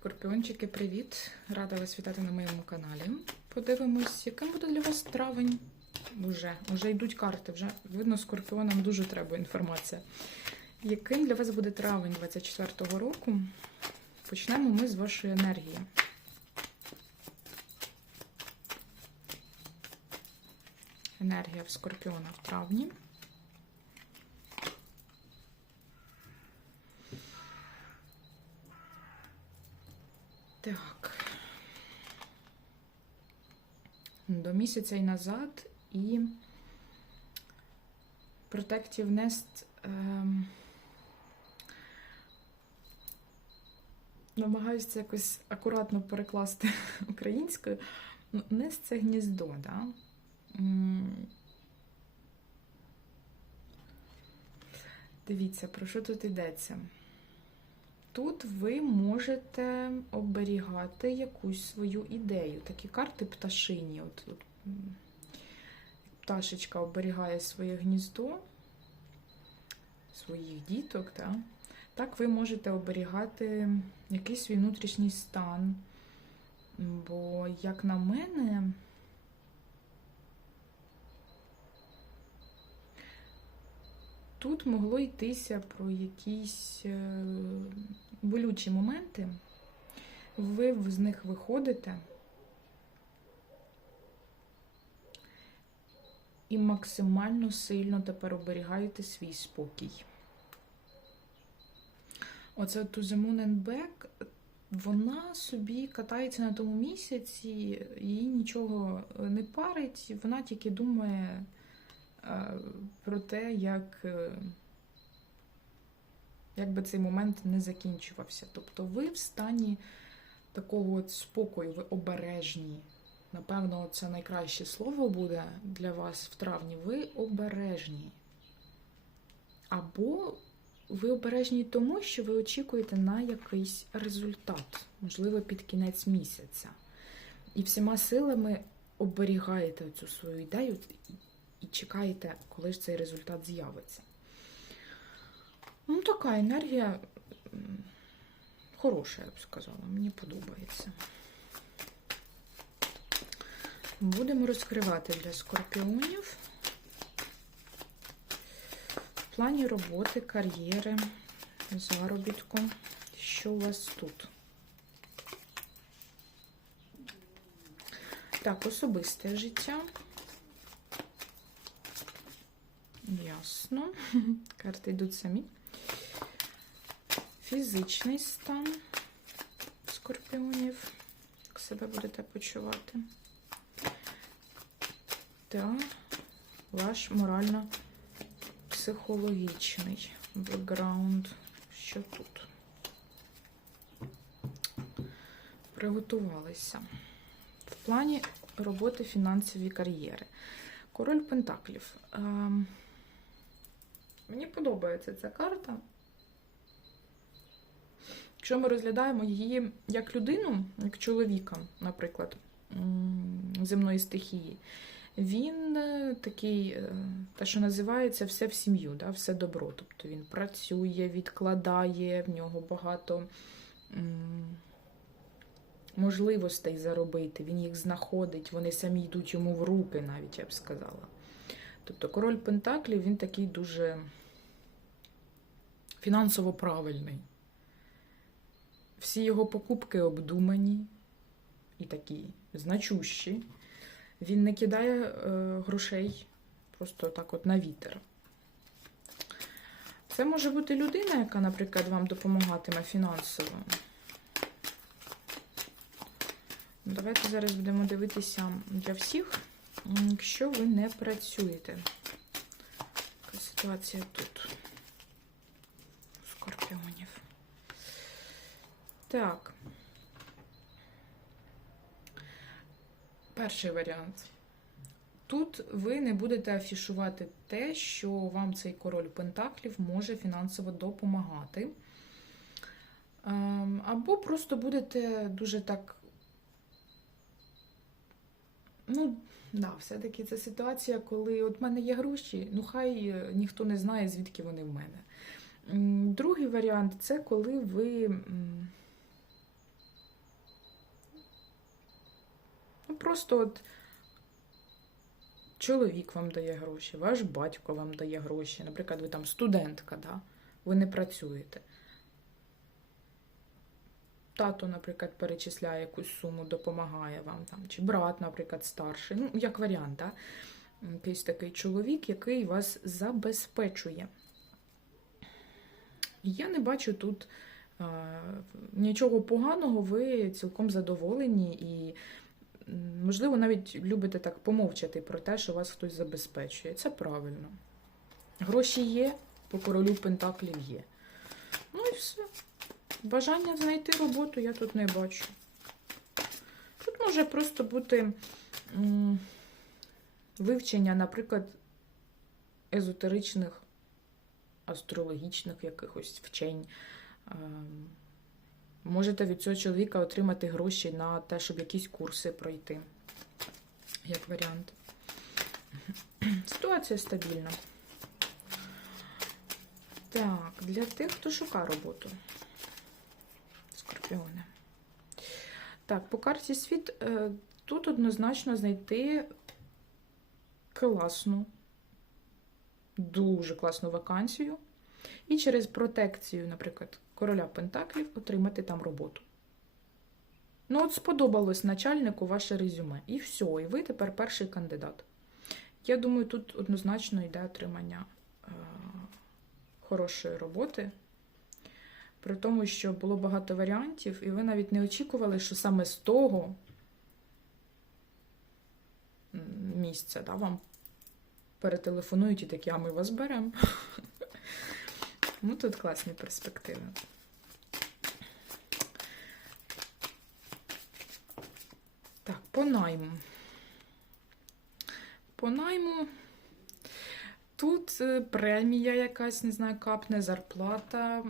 Скорпіончики, привіт! Рада вас вітати на моєму каналі. Подивимось, яким буде для вас травень. Уже, уже йдуть карти, вже видно, скорпіонам дуже треба інформація. Яким для вас буде травень 24-го року? Почнемо ми з вашої енергії. Енергія в скорпіона в травні. Так. До місяця і назад і Protective Nest ем, намагаюся якось акуратно перекласти українською. Ну, Nest – це гніздо, да? Дивіться, про що тут йдеться? Тут ви можете оберігати якусь свою ідею. Такі карти пташині. От, от, пташечка оберігає своє гніздо, своїх діток. Да? Так ви можете оберігати якийсь свій внутрішній стан. Бо, як на мене, Тут могло йтися про якісь е, болючі моменти. Ви з них виходите і максимально сильно тепер оберігаєте свій спокій. Оце the Moon вона собі катається на тому місяці, їй нічого не парить, вона тільки думає про те, як, е, як би цей момент не закінчувався. Тобто ви в стані такого от спокою, ви обережні. Напевно, це найкраще слово буде для вас в травні. Ви обережні. Або ви обережні тому, що ви очікуєте на якийсь результат, можливо, під кінець місяця. І всіма силами оберігаєте цю свою ідею чекаєте, коли ж цей результат з'явиться. Ну, така енергія хороша, я б сказала, мені подобається. Будемо розкривати для скорпіонів в плані роботи, кар'єри, заробітку. Що у вас тут? Так, особисте життя. Ясно. Карти йдуть самі. Фізичний стан скорпіонів. Як себе будете почувати? Та ваш морально-психологічний бекграунд. Що тут? Приготувалися. В плані роботи фінансові кар'єри. Король Пентаклів. Мені подобається ця карта. Якщо ми розглядаємо її як людину, як чоловіка, наприклад, земної стихії, він е, такий, е, те, що називається все в сім'ю, да, все добро. Тобто він працює, відкладає, в нього багато можливостей заробити, він їх знаходить, вони самі йдуть йому в руки, навіть я б сказала. Тобто король Пентаклів він такий дуже фінансово правильний. Всі його покупки обдумані і такі значущі. Він не кидає е, грошей просто так от на вітер. Це може бути людина, яка, наприклад, вам допомагатиме фінансово. Давайте зараз будемо дивитися для всіх, якщо ви не працюєте. Яка ситуація тут? Скорпіонів. Так. Перший варіант. Тут ви не будете афішувати те, що вам цей король Пентаклів може фінансово допомагати. Ем, Або просто будете дуже так. Ну, да, все-таки це ситуація, коли от в мене є гроші, ну хай е, ніхто не знає, звідки вони в мене. Другий варіант це коли ви ну, просто от чоловік вам дає гроші, ваш батько вам дає гроші, наприклад, ви там студентка, да? ви не працюєте. Тато, наприклад, перечисляє якусь суму, допомагає вам там, чи брат, наприклад, старший. Ну, як варіант, якийсь такий чоловік, який вас забезпечує. Я не бачу тут е, нічого поганого, ви цілком задоволені і, можливо, навіть любите так помовчати про те, що вас хтось забезпечує. Це правильно. Гроші є, по королю Пентаклів є. Ну і все. Бажання знайти роботу я тут не бачу. Тут може просто бути вивчення, наприклад, езотеричних, астрологічних якихось вчень. Можете від цього чоловіка отримати гроші на те, щоб якісь курси пройти, як варіант. Ситуація стабільна. Так, для тих, хто шукає роботу. Скорпіони. Так, по карті світ е, тут однозначно знайти класну, дуже класну вакансію. І через протекцію, наприклад, короля Пентаклів отримати там роботу. Ну, от сподобалось начальнику ваше резюме. І все, і ви тепер перший кандидат. Я думаю, тут однозначно йде отримання е, хорошої роботи. При тому, що було багато варіантів, і ви навіть не очікували, що саме з того місця да, вам перетелефонують і такі, а ми вас беремо. Ну, тут класні перспективи. Так, по найму. По найму. Тут е, премія якась, не знаю, капне, зарплата.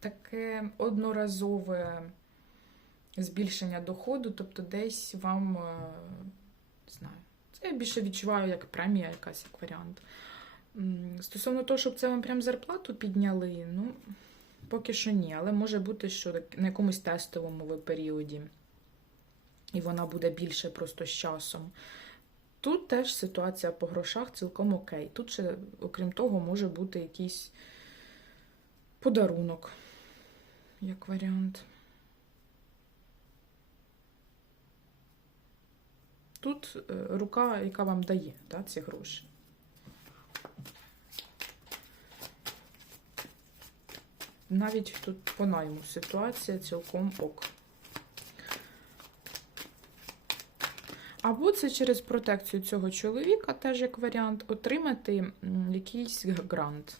Таке одноразове збільшення доходу, тобто десь вам, е, не знаю, це я більше відчуваю як премія, якась як варіант. Стосовно того, щоб це вам прям зарплату підняли, ну, поки що ні, але може бути, що на якомусь тестовому ви періоді, і вона буде більше просто з часом. Тут теж ситуація по грошах цілком окей. Тут ще, окрім того, може бути якийсь подарунок, як варіант. Тут е, рука, яка вам дає да, ці гроші. Навіть тут по найму ситуація цілком ок. Або це через протекцію цього чоловіка, теж як варіант, отримати якийсь грант.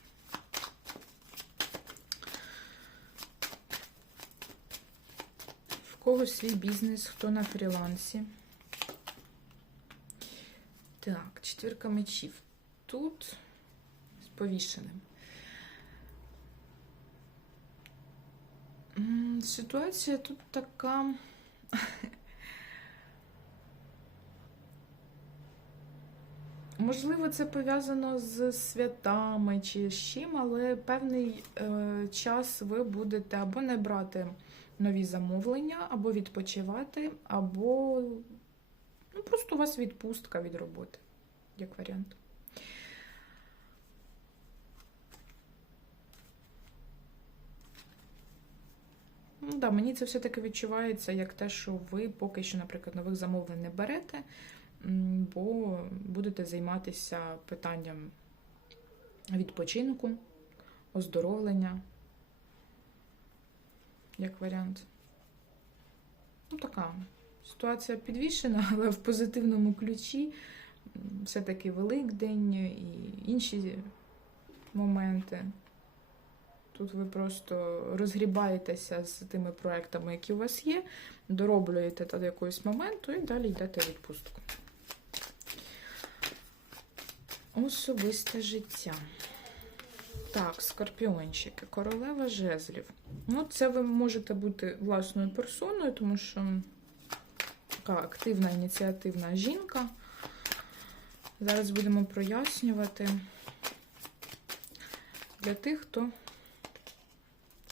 В когось свій бізнес, хто на фрілансі. Так, четвірка мечів. Тут з повішеним. Ситуація тут така. Можливо, це пов'язано з святами чи з чим, але певний е, час ви будете або не брати нові замовлення, або відпочивати, або ну, просто у вас відпустка від роботи, як варіант. Ну, да, мені це все-таки відчувається як те, що ви поки що, наприклад, нових замовлень не берете, бо будете займатися питанням відпочинку, оздоровлення, як варіант. Ну, така ситуація підвішена, але в позитивному ключі. Все-таки Великдень і інші моменти. Тут ви просто розгрібаєтеся з тими проектами, які у вас є, дороблюєте до якогось моменту і далі йдете в відпустку. Особисте життя. Так, скорпіончики, королева жезлів. Ну, це ви можете бути власною персоною, тому що така активна ініціативна жінка. Зараз будемо прояснювати для тих, хто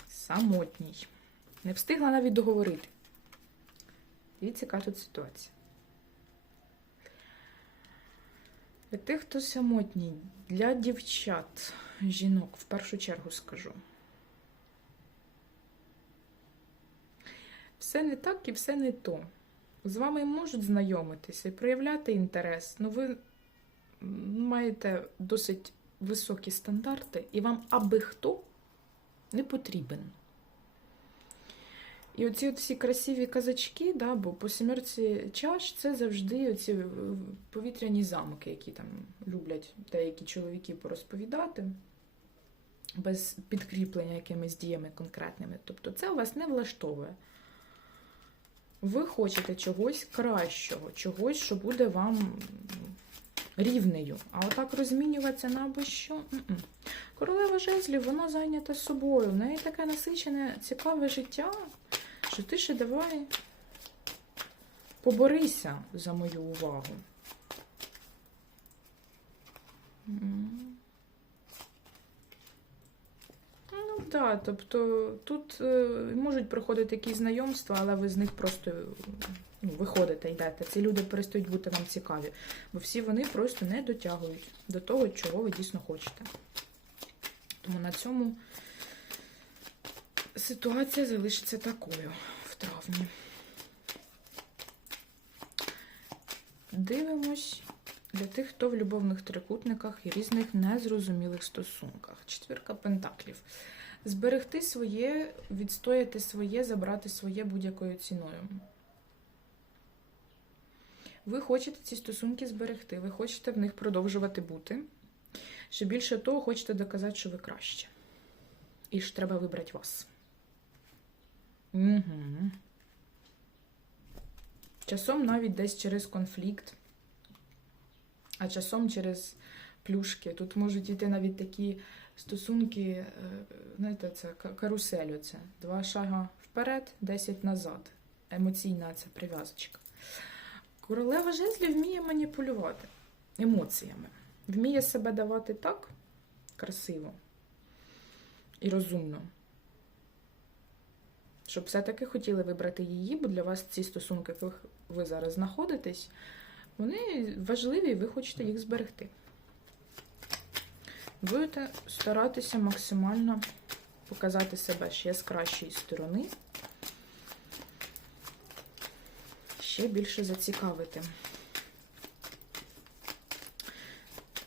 самотній. Не встигла навіть договорити. Дивіться, яка тут ситуація. Для тих, хто самотній, для дівчат, жінок, в першу чергу скажу. Все не так і все не то. З вами можуть знайомитися і проявляти інтерес, але ви маєте досить високі стандарти, і вам аби хто не потрібен. І оці от всі красиві казачки, да, бо по сімерці чаш це завжди оці е, повітряні замки, які там люблять деякі чоловіки порозповідати, без підкріплення якимись діями конкретними. Тобто це вас не влаштовує. Ви хочете чогось кращого, чогось, що буде вам рівнею. А отак розмінюватися на або що. М-м. Королева жезлів, вона зайнята собою. В неї таке насичене, цікаве життя, що ти ще давай поборися за мою увагу. Ну так, тобто тут е, можуть проходити якісь знайомства, але ви з них просто ну, виходите, йдете. Ці люди перестають бути вам цікаві, бо всі вони просто не дотягують до того, чого ви дійсно хочете. Тому на цьому ситуація залишиться такою в травні. Дивимось для тих, хто в любовних трикутниках і різних незрозумілих стосунках. Четвірка пентаклів. Зберегти своє, відстояти своє, забрати своє будь-якою ціною. Ви хочете ці стосунки зберегти, ви хочете в них продовжувати бути. Ще більше того, хочете доказати, що ви краще. І ж треба вибрати вас. Угу. Часом навіть десь через конфлікт, а часом через плюшки. Тут можуть йти навіть такі стосунки, е, знаєте, це карусель. Оце. Два шага вперед, 10 назад. Емоційна ця прив'язочка. Королева жезлів вміє маніпулювати емоціями. Вміє себе давати так красиво і розумно. Щоб все-таки хотіли вибрати її, бо для вас ці стосунки, в яких ви зараз знаходитесь, вони важливі і ви хочете їх зберегти. Будете старатися максимально показати себе ще з кращої сторони, ще більше зацікавити.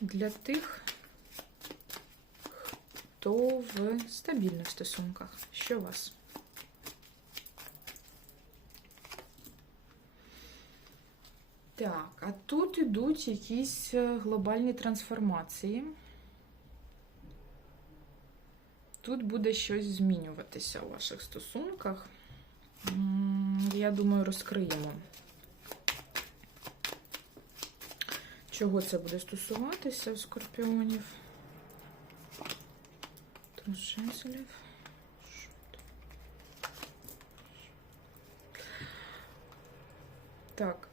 Для тих, хто в стабільних стосунках. Що у вас? Так, а тут ідуть якісь е, глобальні трансформації. Тут буде щось змінюватися у ваших стосунках. Я думаю, розкриємо. Чого це буде стосуватися у скорпіонів? Тут? Так,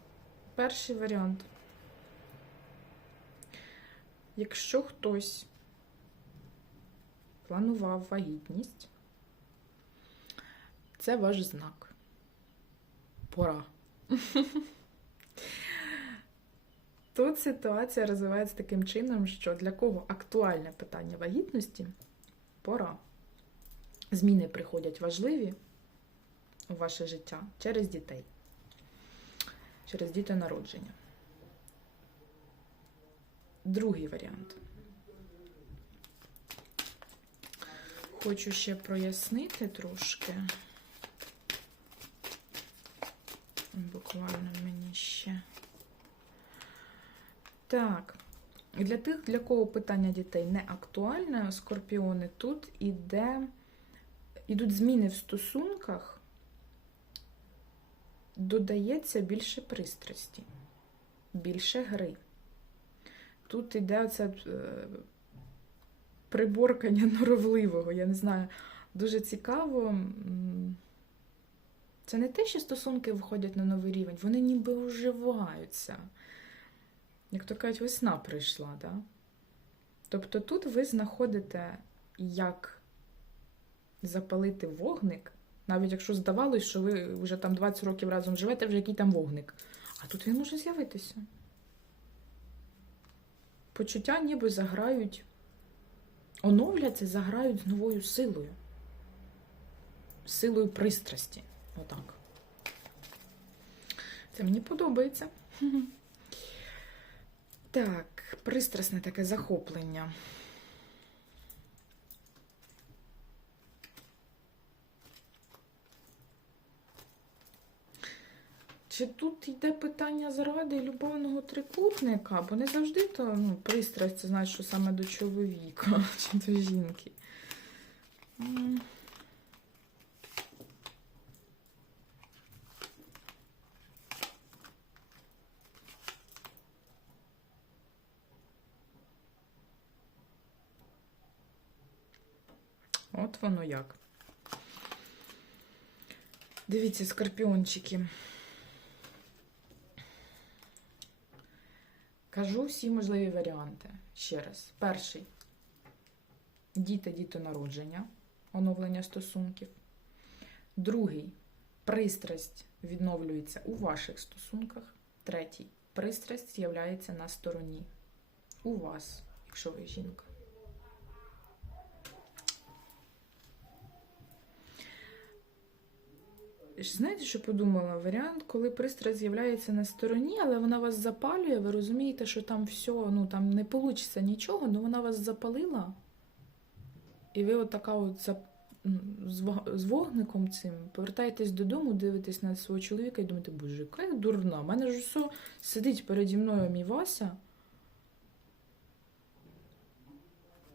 перший варіант. Якщо хтось планував вагітність, це ваш знак. Пора. Тут ситуація розвивається таким чином, що для кого актуальне питання вагітності пора. Зміни приходять важливі у ваше життя через дітей, через дітонародження. Другий варіант. Хочу ще прояснити трошки. Буквально мені ще. Так, для тих, для кого питання дітей не актуальне, скорпіони, тут іде, ідуть зміни в стосунках, додається більше пристрасті, більше гри. Тут іде оце е, приборкання норовливого, я не знаю, дуже цікаво. Це не те, що стосунки виходять на новий рівень, вони ніби уживаються. Як то кажуть, весна прийшла, да? Тобто тут ви знаходите, як запалити вогник Навіть якщо здавалось, що ви вже там 20 років разом живете, вже який там вогник. А тут він може з'явитися. Почуття ніби заграють, оновляться, заграють з новою силою. Силою пристрасті. Отак. Це мені подобається. Так, пристрасне таке захоплення. Чи тут йде питання зради любовного трикутника? Бо не завжди то ну, пристрасть, це знаєш, що саме до чоловіка чи до жінки. От воно як. Дивіться, скорпіончики. Кажу всі можливі варіанти. Ще раз. Перший діти, дітонародження, оновлення стосунків. Другий пристрасть відновлюється у ваших стосунках. Третій пристрасть з'являється на стороні. У вас, якщо ви жінка. Знаєте, що подумала? Варіант, коли пристрасть з'являється на стороні, але вона вас запалює, ви розумієте, що там все, ну там не вийде нічого, але вона вас запалила. І ви от така от за, з вогником цим повертаєтесь додому, дивитесь на свого чоловіка і думаєте, боже, яка я дурна. У мене ж все сидить переді мною мій Вася.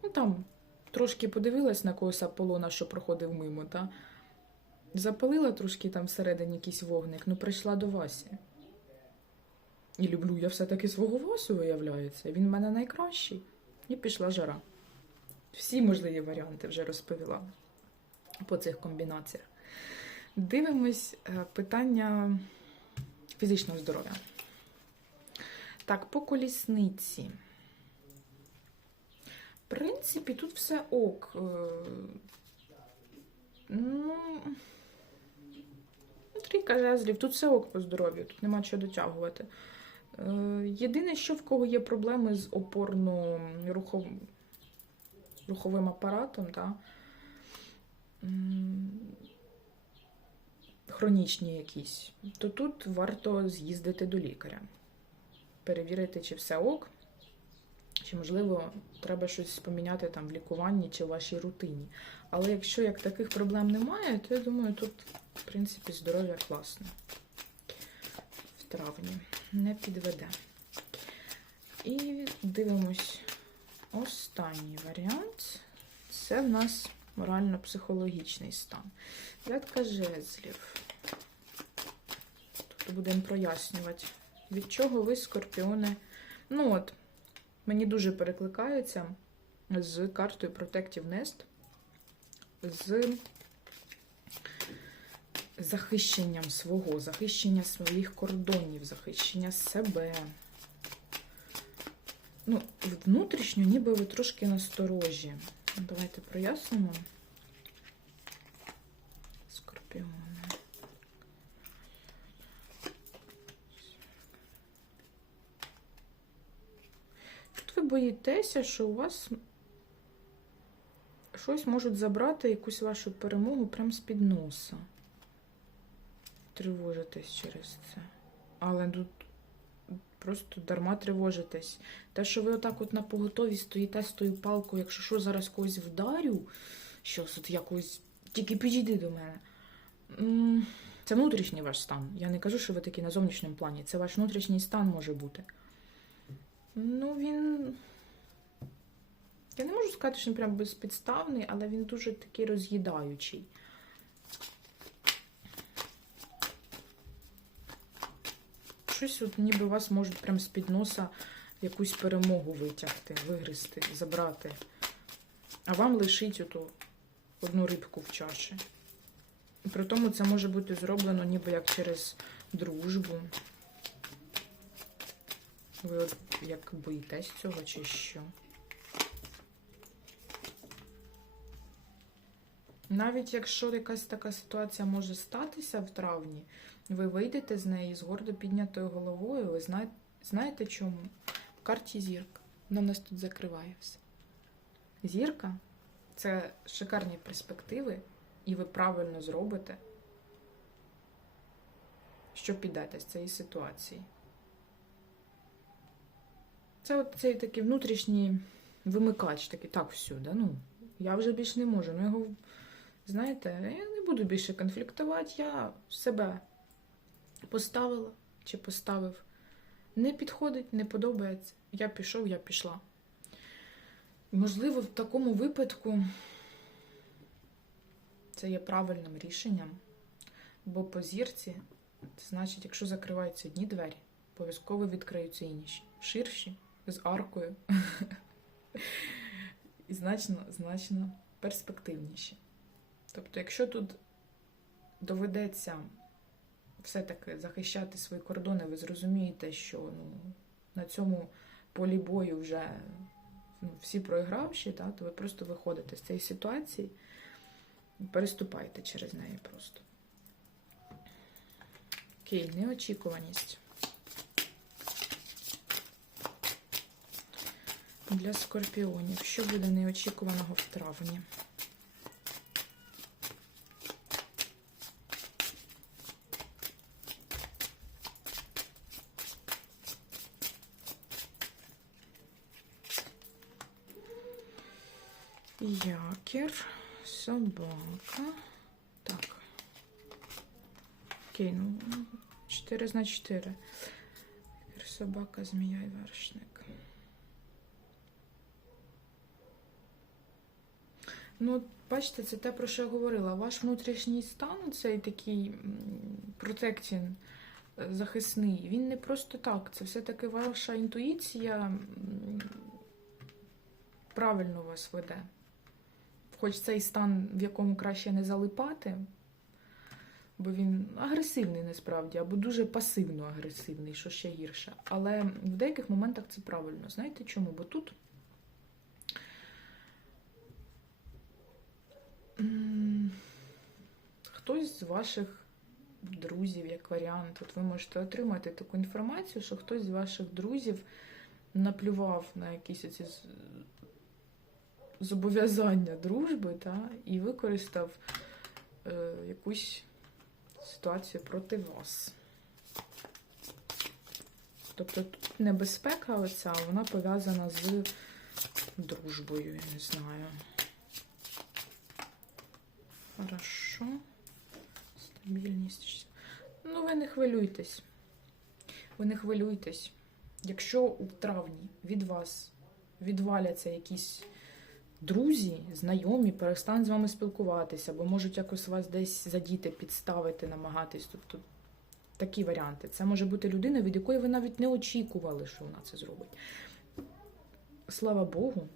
Ну там трошки подивилась на когось Аполлона, що проходив мимо, та запалила трошки там всередині якийсь вогник, ну прийшла до Васі. І люблю я все-таки свого Васю, виявляється. Він в мене найкращий. І пішла жара. Всі можливі варіанти вже розповіла по цих комбінаціях. Дивимось е, питання фізичного здоров'я. Так, по колісниці. В принципі, тут все ок. Е, Ну, ну, трійка жезлів, тут все ок по здоров'ю, тут нема чого дотягувати. Е, Єдине, що в кого є проблеми з опорно-руховим руховим апаратом, та, хронічні якісь, то тут варто з'їздити до лікаря, перевірити, чи все ок, чи, можливо, треба щось поміняти там в лікуванні чи в вашій рутині. Але якщо як таких проблем немає, то я думаю, тут, в принципі, здоров'я класне. В травні не підведе. І дивимось останній варіант. Це в нас морально-психологічний стан. Дев'ятка жезлів. Тобто будемо прояснювати, від чого ви, скорпіони. Ну от, мені дуже перекликається з картою Protective Nest, з захищенням свого, захищення своїх кордонів, захищення себе. Ну, внутрішньо, ніби ви трошки насторожі. Давайте прояснимо. Скорпіони. Тут ви боїтеся, що у вас щось можуть забрати, якусь вашу перемогу прямо з-під носа. Тривожитесь через це. Але тут просто дарма тривожитесь. Те, що ви отак от на поготові стоїте з тою палкою, якщо що, зараз когось вдарю, щось от якось, тільки підійди до мене. Це внутрішній ваш стан. Я не кажу, що ви такий на зовнішньому плані. Це ваш внутрішній стан може бути. Ну, він. Я не можу сказати, що він прям безпідставний, але він дуже такий роз'їдаючий. Щось от ніби вас можуть прям з-під носа якусь перемогу витягти, вигризти, забрати. А вам лишить оту одну рибку в чаші. І при тому це може бути зроблено ніби як через дружбу. Ви от як боїтесь цього чи що? Навіть якщо якась така ситуація може статися в травні, ви вийдете з неї з гордо піднятою головою. Ви знаєте, знаєте чому? В карті зірка. Вона в нас тут закриває все. Зірка це шикарні перспективи, і ви правильно зробите, що підете з цієї ситуації. Це от цей такий внутрішній вимикач, такий, так, все, да, ну, я вже більше не можу. Ну, його, знаєте, я не буду більше конфліктувати, я себе поставила чи поставив. Не підходить, не подобається. Я пішов, я пішла. Можливо, в такому випадку це є правильним рішенням, бо по зірці, це значить, якщо закриваються одні двері, обов'язково відкриються інші, ширші, з аркою і значно, значно перспективніші. Тобто, якщо тут доведеться все-таки захищати свої кордони, ви зрозумієте, що ну, на цьому полі бою вже ну, всі проігравші, та, то ви просто виходите з цієї ситуації і переступаєте через неї просто. Окей, неочікуваність. Для скорпіонів. Що буде неочікуваного в травні? Якір, собака. Так. Окей, ну 4 на 4. Собака, змія і вершник. Ну, бачите, це те, про що я говорила. Ваш внутрішній стан, цей такий протектін захисний, він не просто так. Це все-таки ваша інтуїція правильно вас веде. Хоч цей стан, в якому краще не залипати, бо він агресивний насправді, або дуже пасивно агресивний, що ще гірше. Але в деяких моментах це правильно. Знаєте чому? Бо тут. Хтось з ваших друзів, як варіант, от ви можете отримати таку інформацію, що хтось з ваших друзів наплював на якісь оці зобов'язання дружби та, і використав е, якусь ситуацію проти вас. Тобто тут небезпека оця, вона пов'язана з дружбою, я не знаю. Хорошо. Стабільність. Ну, ви не хвилюйтесь. Ви не хвилюйтесь. Якщо у травні від вас відваляться якісь друзі, знайомі, перестануть з вами спілкуватися, бо можуть якось вас десь задіти, підставити, намагатись. Тобто такі варіанти. Це може бути людина, від якої ви навіть не очікували, що вона це зробить. Слава Богу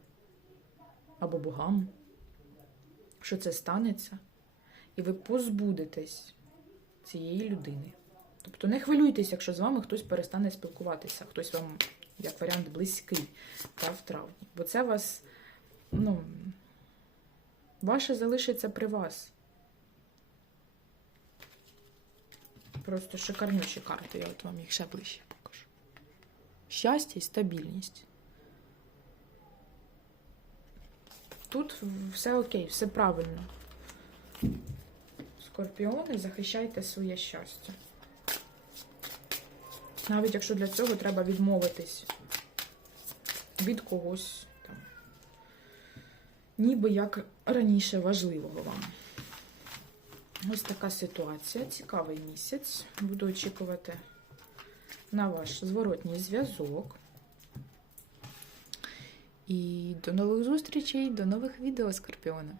або богам, що це станеться, і ви позбудетесь цієї людини. Тобто не хвилюйтесь, якщо з вами хтось перестане спілкуватися, хтось вам, як варіант, близький та в травні. Бо це вас, ну, ваше залишиться при вас. Просто шикарнючі карти, я от вам їх ще ближче покажу. Щастя і стабільність. Тут все окей, все правильно. Скорпіони, захищайте своє щастя. Навіть якщо для цього треба відмовитись від когось. Ніби як раніше важливого вам. Ось така ситуація. Цікавий місяць. Буду очікувати на ваш зворотній зв'язок. І до нових зустрічей, до нових відео, Скорпіони.